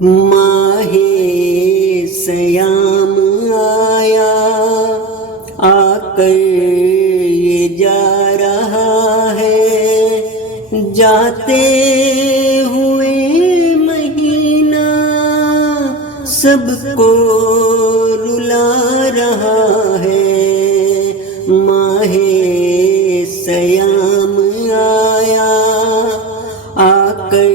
ماہ سیام آیا آ کر یہ جا رہا ہے، جاتے ہوئے مہینہ سب کو رلا رہا ہے۔ ماہ سیام آیا آ کر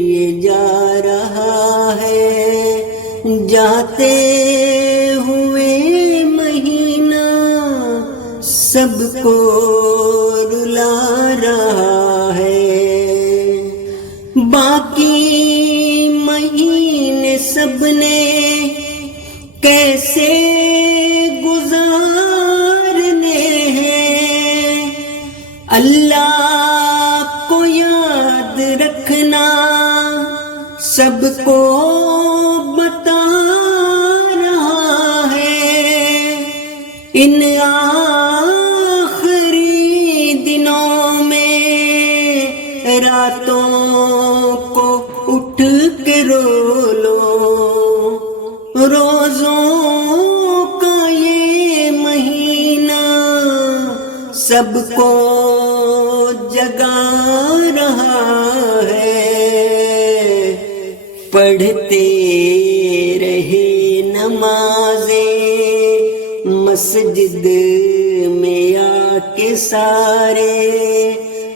یہ جا رہا ہے، جاتے ہوئے مہینہ سب کو رلا رہا ہے۔ باقی مہینے سب نے کیسے گزارنے ہیں، اللہ کو یاد رکھنا سب کو بتا رہا ہے۔ ان آخری دنوں میں راتوں کو اٹھ کے رو لو، روزوں کا یہ مہینہ سب کو جگا رہا ہے۔ پڑھتے رہے نمازیں مسجد میں آ کے سارے،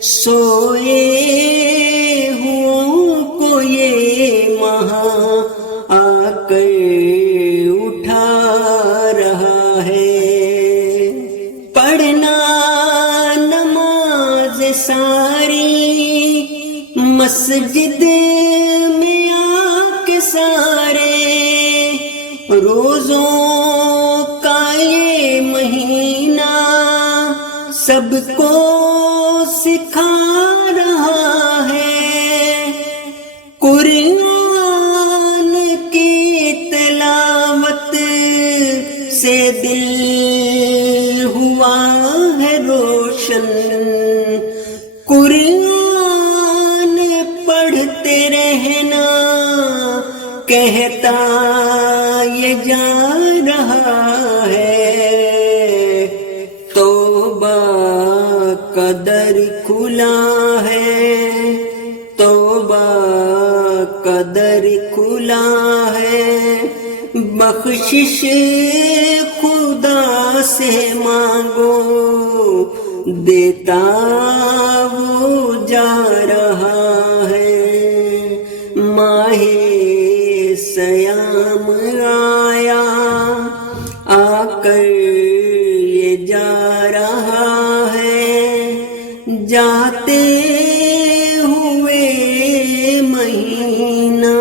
سوئے ہوں کو یہ ماہ آ کر اٹھا رہا ہے۔ پڑھنا نماز ساری مسجد میں آ کے سارے، روزوں کا یہ مہینہ سب کو سکھا رہا ہے۔ قرآن کی تلاوت سے دل ہوا ہے روشن، قرآن پڑھتے رہنا کہتا یہ جا رہا ہے۔ توبہ کا در کھلا ہے، توبہ کا در کھلا ہے، بخشش خدا سے مانگو، دیتا وہ جا رہا ہے۔ ماہ سیام آیا آ کر یہ جا رہا ہے، جاتے ہوئے مہینہ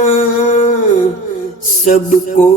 سب کو